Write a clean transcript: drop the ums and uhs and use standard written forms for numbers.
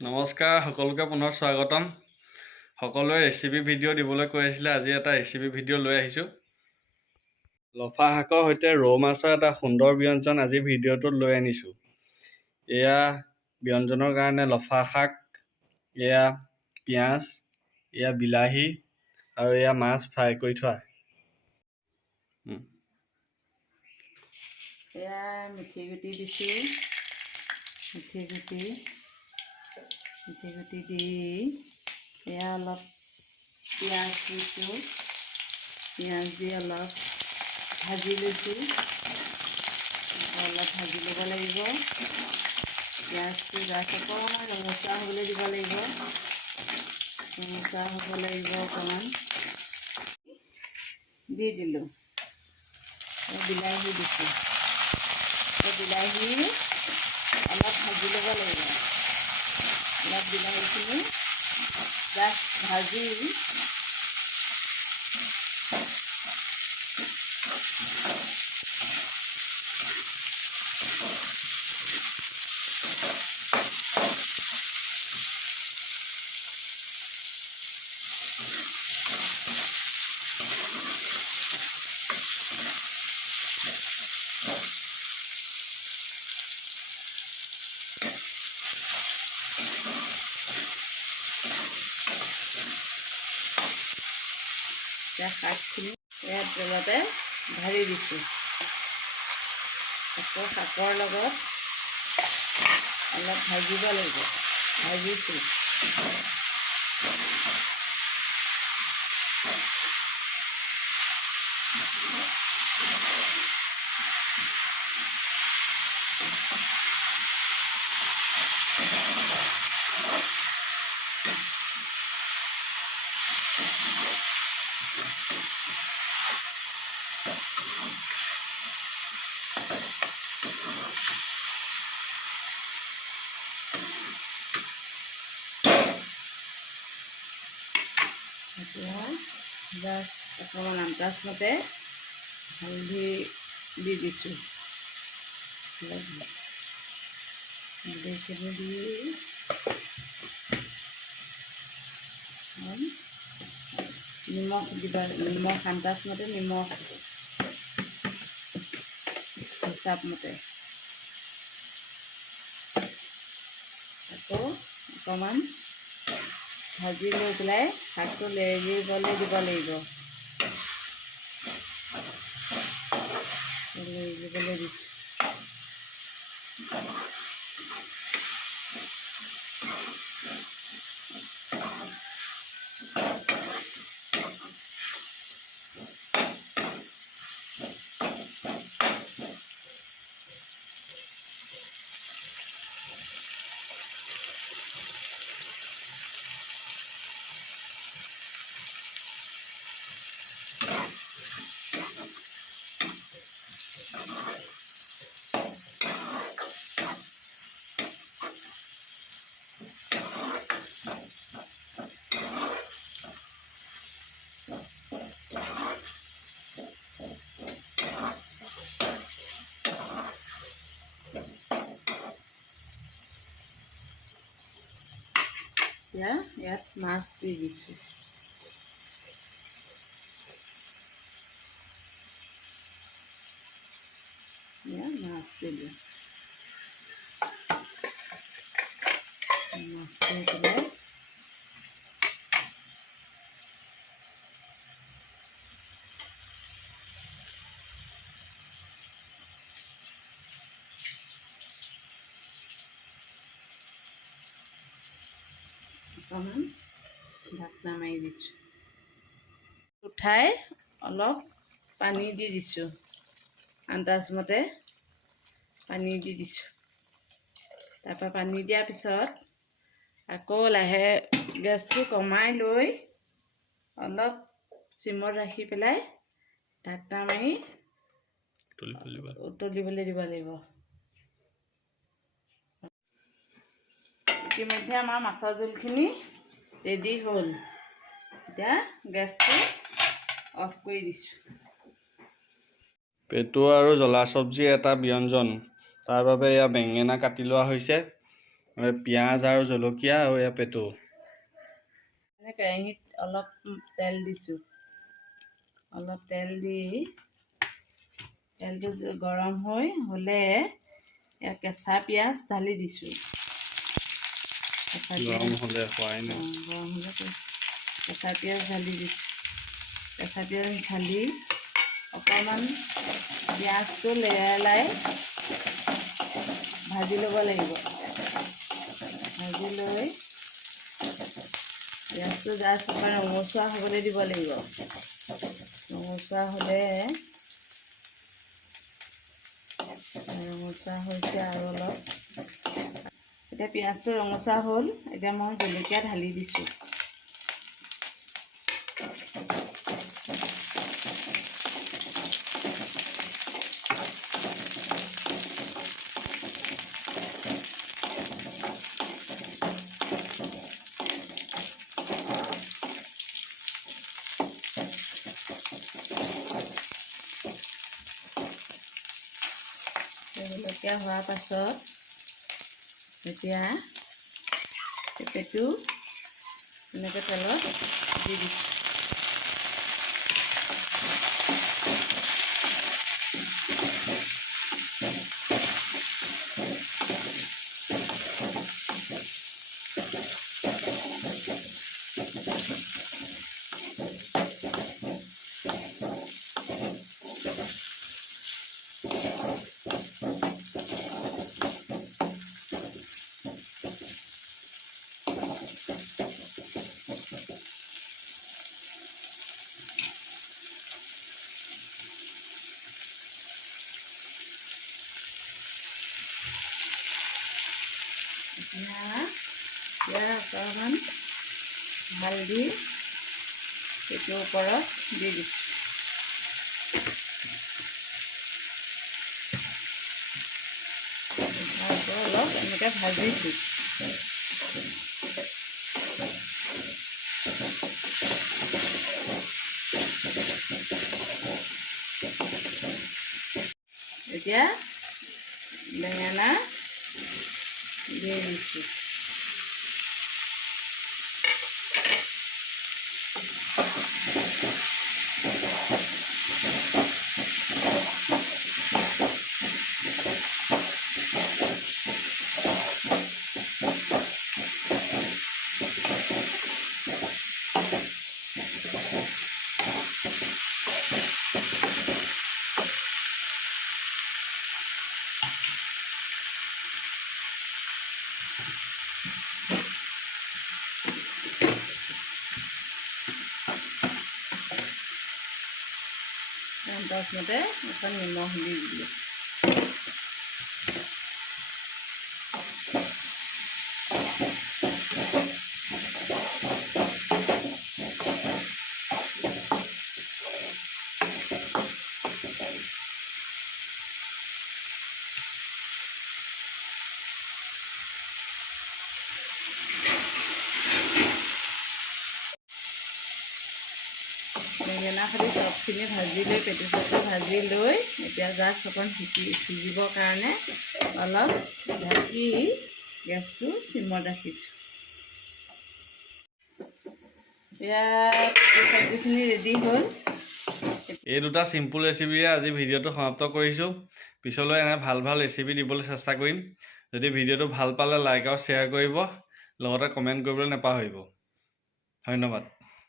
নমস্কাৰ সকলোকে পুনৰ স্বাগতম। সকলোৱে ৰেচিপি ভিডিঅ' দিবলৈ কৈ আছিলে, আজি এটা ৰেচিপি ভিডিঅ' লৈ আহিছোঁ। লফা শাকৰ সৈতে ৰৌ মাছৰ এটা সুন্দৰ ব্যঞ্জন আজি ভিডিঅ'টোত লৈ আনিছোঁ। এয়া ব্যঞ্জনৰ কাৰণে লফা শাক, এয়া পিঁয়াজ, এয়া বিলাহী আৰু এয়া মাছ ফ্ৰাই কৰি থোৱা। এয়া মিঠি গুটি দিছোঁ, মিঠি গুটি দি এয়া অলপ পিঁয়াজ দিছোঁ, পিঁয়াজ দি অলপ ভাজি লৈছোঁ, অলপ ভাজি ল'ব লাগিব। পিঁয়াজটো জাষ্ট অকণমান ৰঙচুৱা হ'বলৈ দিব লাগিব, ৰঙচুৱা হ'ব লাগিব অকণমান। দি দিলোঁ, বিলাহী দিছোঁ, বিলাহী অলপ ভাজি ল'ব লাগিব। অলপ বিলাহীখিনি জাষ্ট ভাজি শাকখিনি ইয়াত তেলতে ঢালি দিছোঁ। আকৌ শাকৰ লগত অলপ ভাজিব লাগিব, ভাজিছোঁ। এতিয়া জাষ্ট অকণমান আন্দাজ মতে হালধি দি দিছোঁ। হালধিখিনি দি নিমখ দিবা, নিমখ আন্দাজ মতে নিমখ হিচাপ মতে। আকৌ অকণমান ভাজি লৈ পেলাই শাকটো লেৰেলিবলৈ দিব লাগিব, লেৰেলিবলৈ দিছোঁ। এতিয়া ইয়াত মাছ দি দিছোঁ। মাছ দিলোঁ, মাছ দি পেলাই অকণমান ঢাকনা মাৰি দিছোঁ। উঠাই অলপ পানী দি দিছোঁ, আন্দাজ মতে পানী দি দিছোঁ। তাৰপৰা পানী দিয়াৰ পিছত আকৌ লাহে গেছটো কমাই লৈ অলপ চিমত ৰাখি পেলাই ঢাকনা মাৰি উতলিবলৈ দিব লাগিব। ইতিমধ্যে আমাৰ মাছৰ জোলখিনি ৰেডি হ'ল। এতিয়া গেছটো অফ কৰি দিছোঁ। পেটু আৰু জ্বলা চব্জিৰ এটা ব্যঞ্জন, তাৰ বাবে এয়া বেঙেনা কাটি লোৱা হৈছে, পিঁয়াজ আৰু জলকীয়া আৰু এয়া পেটু। কেৰাহীত অলপ তেল দিছোঁ। অলপ তেল দি তেলটো গৰম হ'লে কেঁচা পিঁয়াজ ঢালি দিছোঁ। গৰম হ'লে হোৱাই নাই। গৰম হ'লে কেঁচা পিঁয়াজ ঢালি দিছোঁ। কেঁচা পিঁয়াজ ঢালি অকণমান পিঁয়াজটো লেৰেলাই ভাজি ল'ব লাগিব। ভাজি লৈ পিঁয়াজটো জাষ্ট অকণমান ৰঙচুৱা হ'বলৈ দিব লাগিব। ৰঙচুৱা হ'লে ৰঙচুৱা হৈছে আৰু অলপ। এতিয়া পিঁয়াজটো ৰঙচুৱা হ'ল, এতিয়া মই জলকীয়া ঢালি দিছোঁ। জলকীয়া হোৱাৰ পাছত এতিয়া পেটু এনেকৈ তেলত দি দিছোঁ। এতিয়া অকণমান হালধি পেটুৰ ওপৰত দি দিছোঁ। অলপ এনেকৈ ভাজিছোঁ। এতিয়া বেঙেনা দি দিছোঁ। আন্দাজমতে অকণ নিমখ দি দিলোঁ। বেঙেনা খালি চবখিনি ভাজি লৈ পেটু ভাজি লৈ এতিয়া জাষ্ট অকণ সিজিবৰ কাৰণে অলপ ঢাকি গেছটো চিমত ৰাখিছোঁ। এতিয়া পেটু চব্জিখিনি ৰেডি হ'ল। এই দুটা চিম্পুল ৰেচিপিৰে আজি ভিডিঅ'টো সমাপ্ত কৰিছোঁ। পিছলৈ এনে ভাল ভাল ৰেচিপি দিবলৈ চেষ্টা কৰিম। যদি ভিডিঅ'টো ভাল পালে লাইক আৰু শ্বেয়াৰ কৰিব, লগতে কমেণ্ট কৰিবলৈ নাপাহৰিব। ধন্যবাদ।